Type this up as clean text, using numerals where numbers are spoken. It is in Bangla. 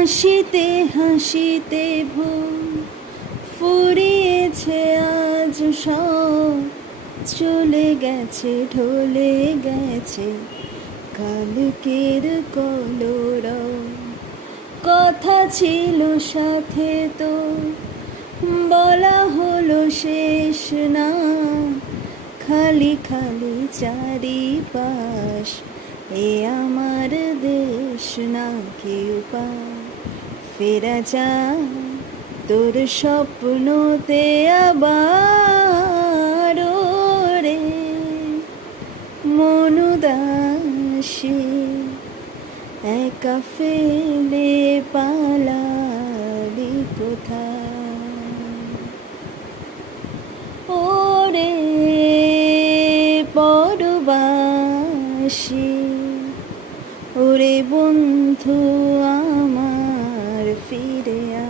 হাসিতে হাসিতে ভুল ফুরিয়েছে আজ সব, চলে গেছে ঢলে গেছে কালকের কলরব। কথা ছিল সাথে তো বলা হলো শেষ না, খালি খালি চারিপাশ এ আমার দেশ না। কেউ ফেরা যায় তোর স্বপ্নতে আবার রে মন উদাসী একা ফেলে পালালি কোথায়। ওরে পরবাসী, ওরে বন্ধু আমার ফিরে আয়।